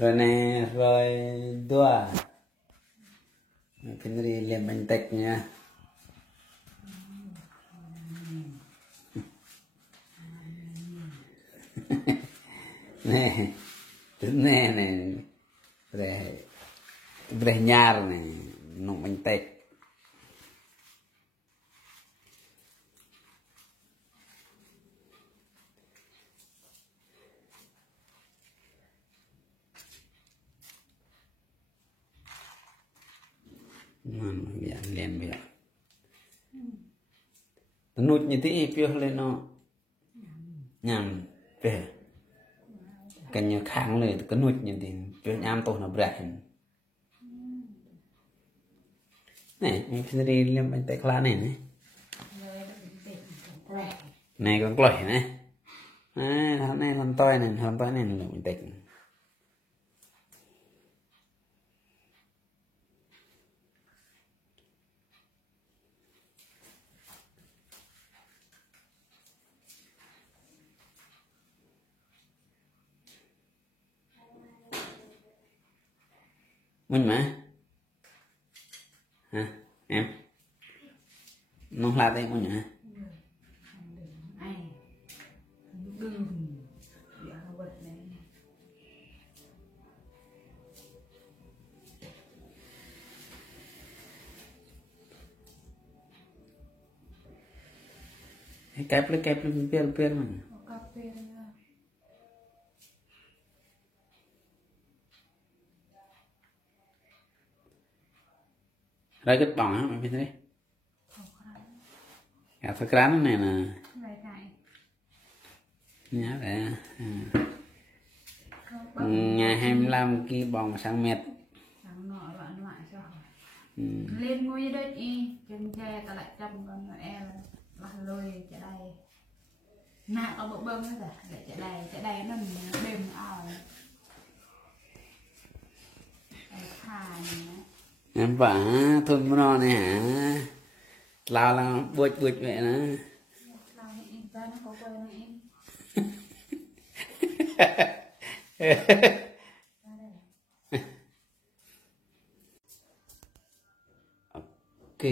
rồi nè rồi đua phiên đi liền bánh tech nha. Nè nè nè bre nhar nè nong bánh tech liền bây giờ nút như thế piêu lên nó nhằm về cần như khángเลยcái nút như thế cho nhám tôi nó bẹt này anh phải đi lên bánh tay khá này này này con còi này này làm toi này là bánh tay mình mà hả em nó là đây mình hả kẹp lên pier mà đây cái bỏng á mày biết đấy cả cái cán này là nhá để ngày 25 kia bỏng sang mệt lên ngôi đây y chân tre ta lại chăm con em mà lôi chạy đây nạ có bộ bơm nữa để chạy đây nó mềm ỏi em vả thôi nó này hả lao là buột vậy nữa ok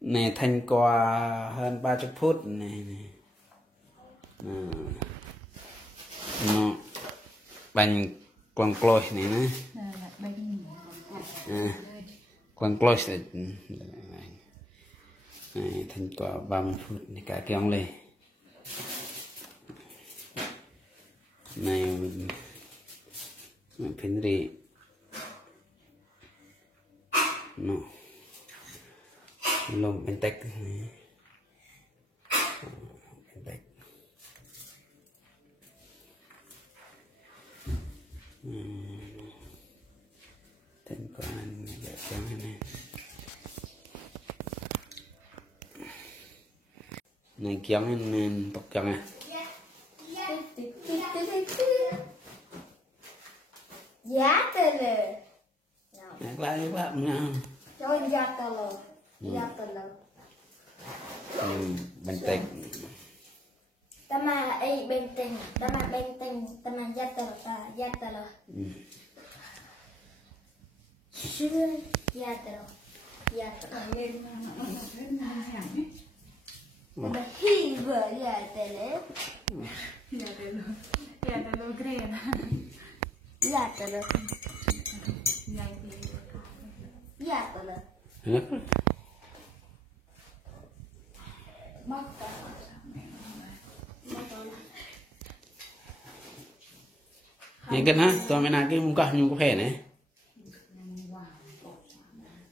này thành quả hơn 30 phút này nó bánh quăng clôi này nữa quăng clôi này thành quả 30 phút này cả kéo lên này mình phiên đi nó lồng bánh tech thành quả để kéo này này kéo nên tóc kéo này giá tờ lờ nhắc lại các bạn nha cho giá tờ lờ bánh tech tama ai bên tình tama giá tờ lờ chưa giá tờ lên mà khi vừa giá tờ lờ green giá tờ lờ những cái đó tôi mới làm cái mông cọp nhung có thể này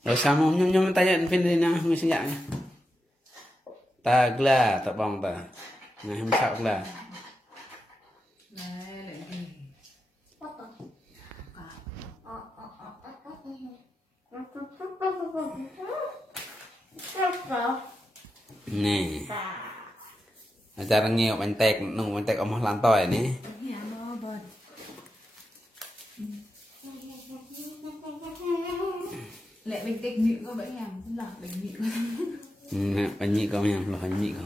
rồi sao không nhung tay nhận phiên đi nào mình sẽ dạng ta gla ta bong ta này không sao là nè acara nghèo bánh tét nung bánh tét ông làm tỏi nè lệ bình tĩnh nhịn có bẫy nhầm cũng là bình nhịn bánh nhị có nhầm là bánh nhị có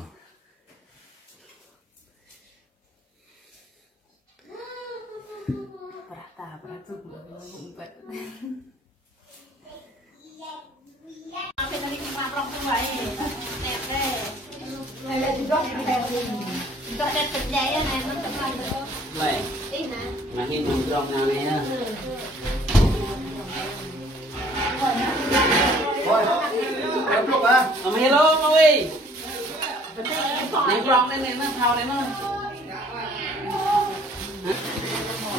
Vậy mà khi mình trồng nào này ha mà hello mà ơi này trồng đây này nó thao này nó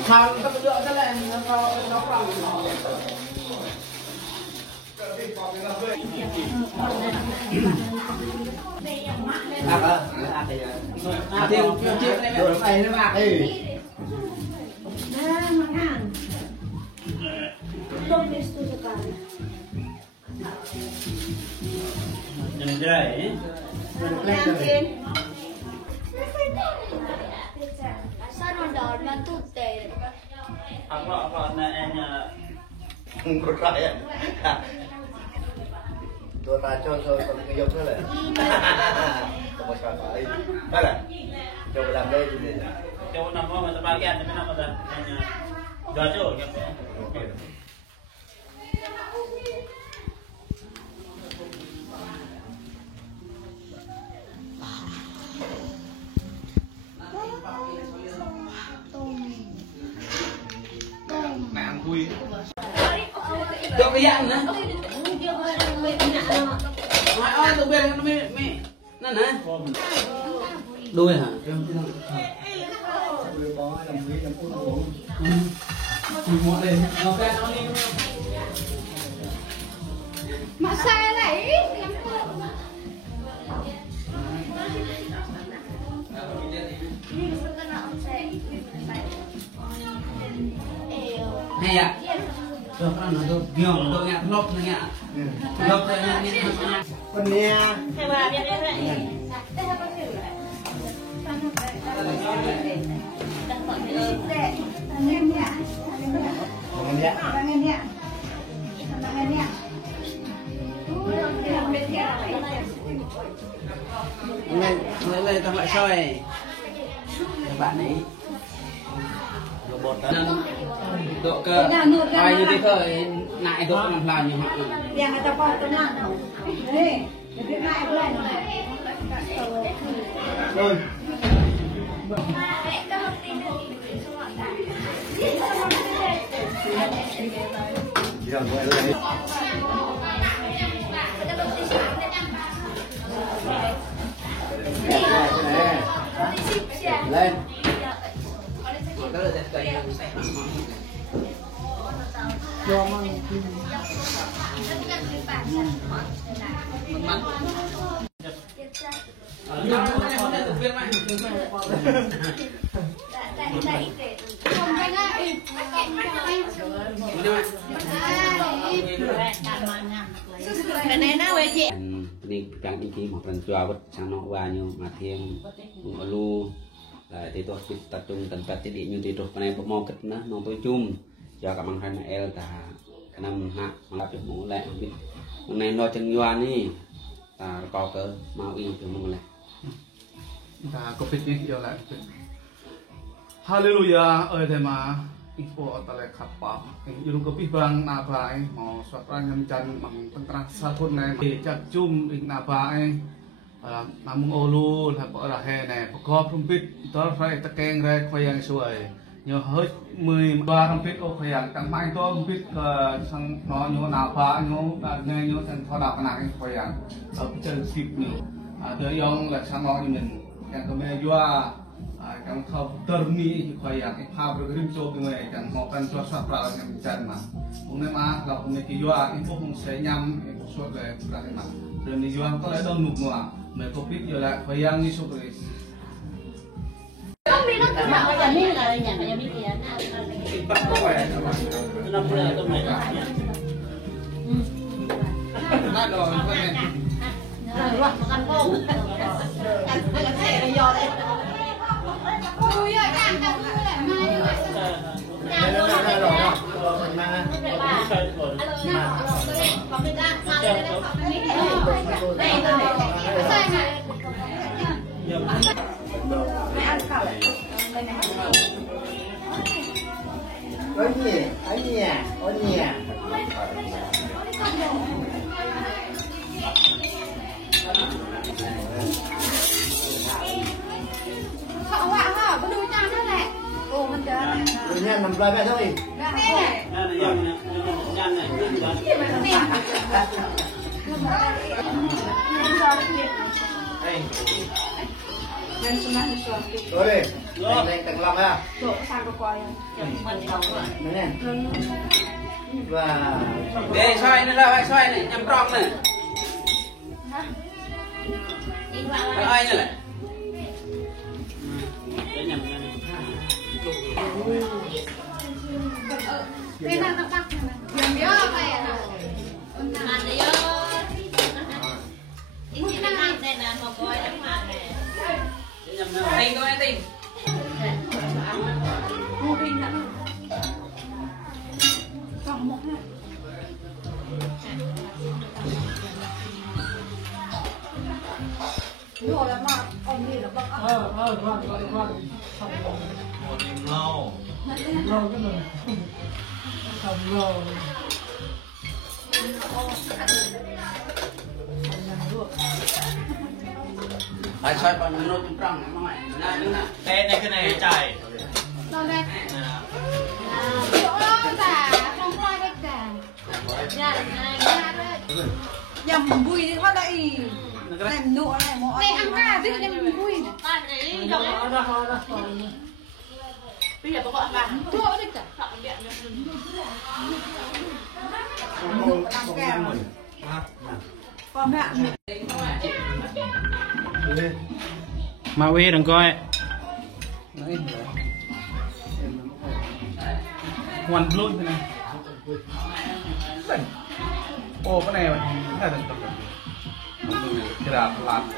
thao nó có được cái này nó trồng Sono donne tutte. Không có trai tôi ta cho con người dùng đó là không có sao phải đó là cho làm đây thì cho năm mà ta ba gan năm mà ta giờ chưa nhập nàng vui cho cái dạng nữa ngoài ơi tụi bên nó mẹ nó nè đuôi hả mà sai này hay ạ cho con nó tôi nhom tôi ngã lốp nó ngã lốp tôi ngã con nè lên lên tao lại soi các bạn ấy độ cơ ai như thế thôi nại độ làm như họ nhà người ta con tôi nặng đâu đây cái này cái này rồi giờ gọi lên lên cái này nào vậy chịนี่การอีกทีหมดรันจัววัดชานอกวาโยมาเทียงลูที่ตัวปิดตัดจุ่มตันตัดที่ดีอยู่ที่ตัวในประมอกิดนะน้องตัวจุ่มจะกับมังคันเอลตานำหักมาเป็นหมูแหละมันในนอจังยวนนี่ตาก็เกิดมาอีกถึงมึงเลย ตาก็ปิดนิดเดียวแหละฮาเลลูยาthế mà ít bộ tại lại khắp bámอยู่กับพี่บางนาบายหมอสวดร่างยำจันทร์มังตั้งตรัสาธุนในจัดจุ่มอีกนาบายนามุงโอลูแล้วก็ระแหน่ประกอบพรุ่งปิดตอนไฟตะแกงแรกคอยยังสวยเนาะเฮ้ยมือบาพรุ่งปิดโอ้คอยยังตั้งไม้ตัวพรุ่งปิดก็สังนอนโยนาบายโยเงยโยจันทอดาปนังคอยยังเอาไปเจอสิบนี่เดี๋ยวยองหลักสังนอนอยู่หนึ่งยังก็ไม่ยัวyang kau termi kaya yang ipa bergerim coba dengan yang mau kan cuaca perang yang hujan mah, mungkin mah kalau punya kiwa info senyam info suat le berarti mah, dan di jual kalau ada nukmah, mereka pikir lah kaya yang isu beris. không biết nó tự bảo là như là nhà nhà biết gì bắt có phải năm mươi tôi mày Nggak dong, kan? Wah, makan kong. Kan saya yo đấy. Ui ơi, ăn đâu cứ lại mai đi vậy. Nhà luôn rồi đấy. Có cái ra sao đây đây không biết. Đây rồi. Sai này. Mẹ ăn khẩu. Đây này. ở nhà nhăn nằm lại mẹ thôi. nhăn này cứ bắn. Rồi đi. Này tầng lòng ha. Nè. Và để xoay nữa là xoay này nhằm tròn này ai này Cái nào nó cắt này. Nhớ vậy à. Ăn đi ơi. Ít chỉ đang ăn đây nè, một coi đóng mặt nè. tình coi tình Mua hình đã. Còn một này. Rồi là mà ông đi là bác phải xoay bằng nốt trong tròn mà mày na nữa nè Tên này cái này chạy. Rồi đây. Chỗ giả không qua đây cả. Dạ, này. Nhầm vui thì hóa đây. Làm nụ này mọi. Này ăn ra chứ nhầm vui. Con này giống bây giờ có gọi bạn Chỗ đây cả. chọn điện Còn mẹ Mà uy đừng coi. hoàn luôn thế này. Ô cái này mà cái này tập cái đạp làm.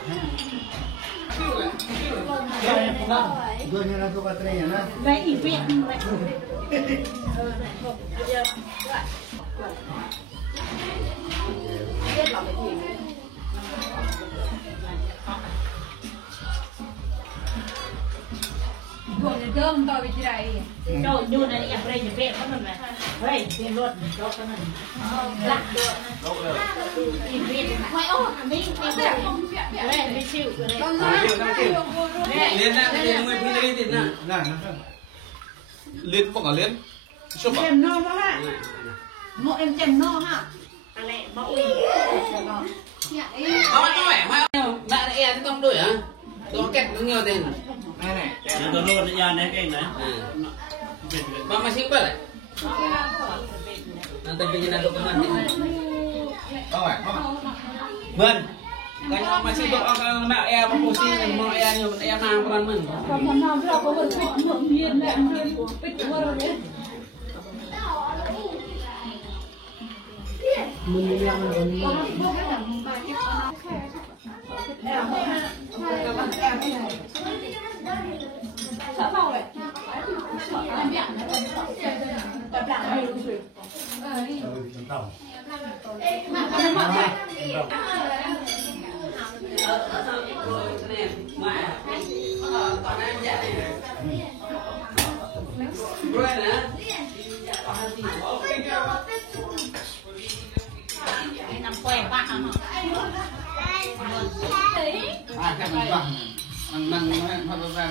Rồi như là tôi bắt tay nhá. Đấy ỉ viện vậy. Rồi cơm tao bị gì đây? Trời nhu này nhập đây nhập viện có mình này. Hey, tiền luôn, cho cái này. Lạc được. Nhập viện. Mày ô, mình không Đây, mới chịu rồi đấy. liên ra thì người phụ nữ tiền nè Này liên không cả liên. Chụp à? Chèm no đó hả? Một em chèm no hả? Anh này mẫu uy. có khỏe mà mẹ lại em không đuổi hả có kẹt nhiều tiền Nó tôi luôn nha này cái này. mà masih balik nanti bikin ada dokumen Ben Kanya masih doa kalau nak air pusing mau air nyo air nang peran men. Còn nào là có một cái lượng nhiên lại bịch vào đấy. Mình làm rồi. Sợ màu vậy. Làm việc tập làm nhiều rồi. Đi. Nằm quẹt bạn hả?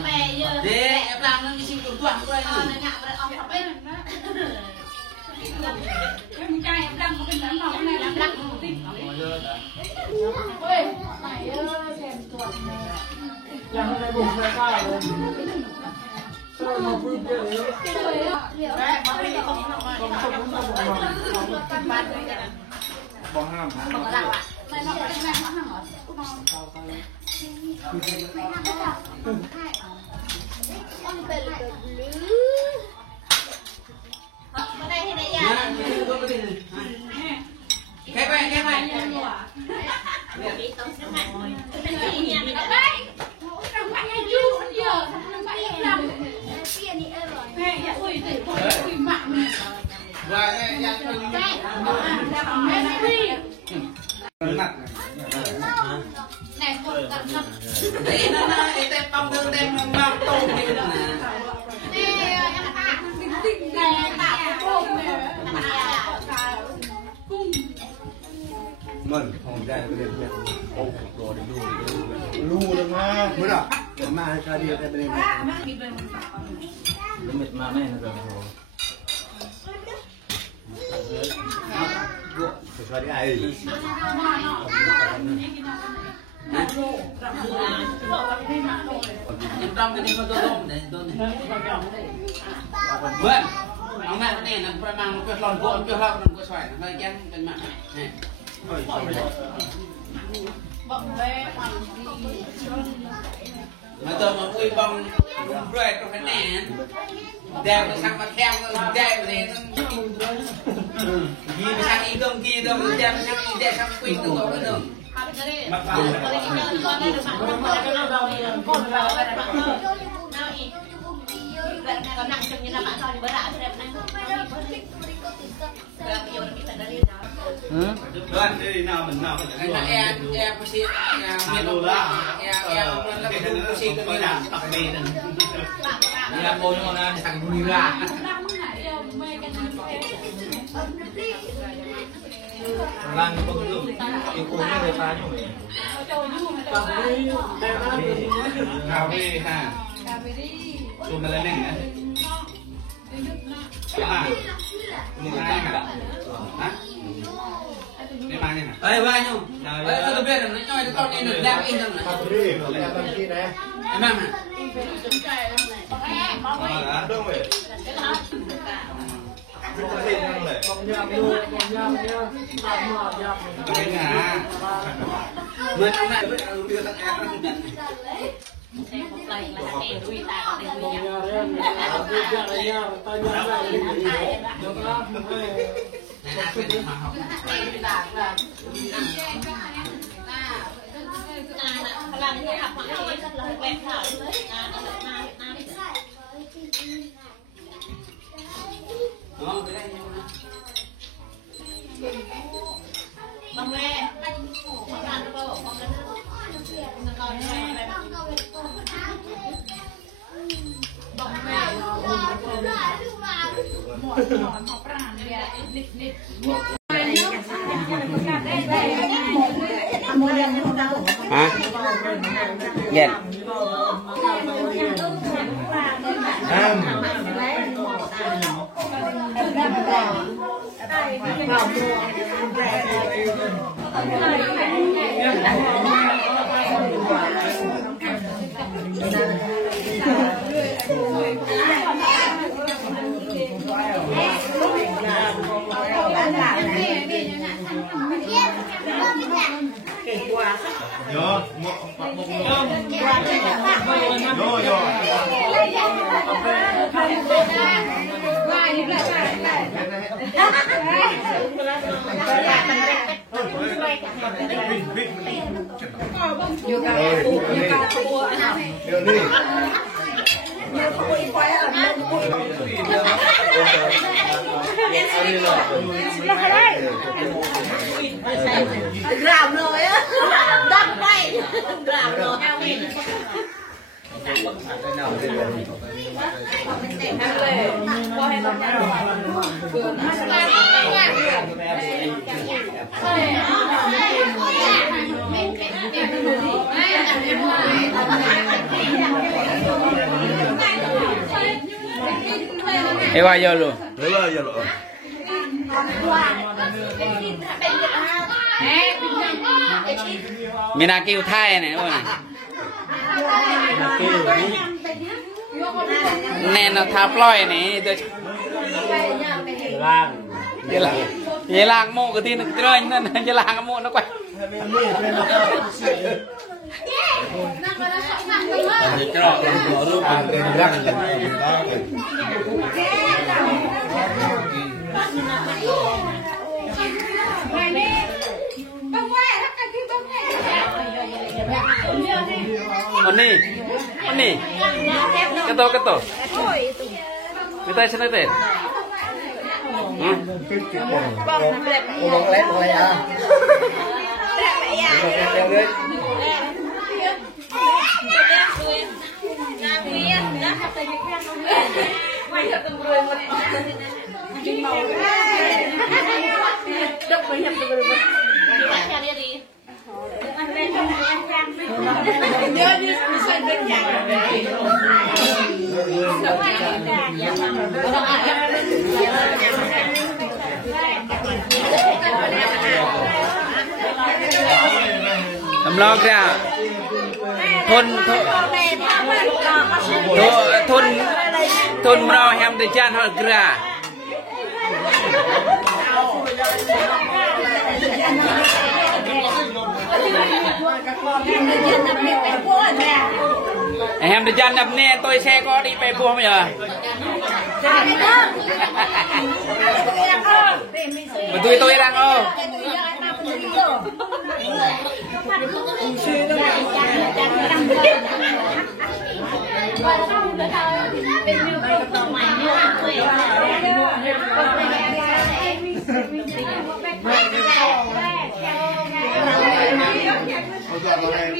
Mẹ giờ Dek, em làm nó xin được tuần rồi. nó ngạ vào đây ông bên mình đó. Em trai em đang có cái tấm màu này làm lặng một tí. Ôi, mày ơi, thèm tuần này. Làm hôm nay bùng ra cao rồi. Sao mà vui kia đấy? Đấy, mà bây giờ không Không không không bỏ ham. không có lặng ạ. Mày nó có cái này nó hẳn ở. Ở đây thì đây Nah, ra. ini gua begini. Kayak baik, kayak baik. Bị tống sức mạnh. Bên kia nhà mình ở đây. Trong bạn nhà chú bây giờ, trong bạn em làm. Mẹ, dạ ui, để tôi ui mạng mình. Và yang Em đi. Nặng. Này, một tận ngập. Đấy nó tem tông đưa tem mọc tôm như thế này. Nè, em tạ. Tình này, tạ cái bông này. Cung. Mình không ra cái đêm nhật ôm đồ để lu được mà mới được mà ra đi cái bên này Mệt mà này là rồi. Phải đi ai? Trong cái đi mà tôi ôm này tôi này. Vâng. Ông mẹ này là phải mang cái lon gỗ cái lon nó xoài nó chén cái mạng này. Mà tôi mà vui bông rồi trong cái này đeo nó sang mặt theo nó đeo này nó gì mà sang ý đông kia đâu đeo sang ý đeo sang quỳnh nó có nữa mặc vào Vâng, đi nào mình nào mình em bác miền Đông là em là bác sĩ cái nào tập đi nè là bôi nó là thằng bùi ra lan bông nước cái cối nó người ta như vậy cà phê ha chụp mà lên này à một hai hả để mang này ơi vai nhung ơi tôi biết là nó nói con này được đẹp in rằng là em mang hả Đúng rồi. cái nhà mình ông này biết đưa thằng em hả? Dạ. Rào rồi á, đâm quay, rào rồi. Ê qua vô luôn. Đúng rồi, giờ rồi. Mình đã kêu thai này luôn này. Nè nó thả ploi này tôi vậy làng mộ cái tin nó rơi nên vậy làng mộ nó quay Ini keto người ta sẽ nói tên Bông lét này à? Leo đi. Tầm lo kìa thôn mò hem để chan họ kìa em để chan đập nè tôi xe có đi về buông bây giờ mà tôi đang ô Không cho con em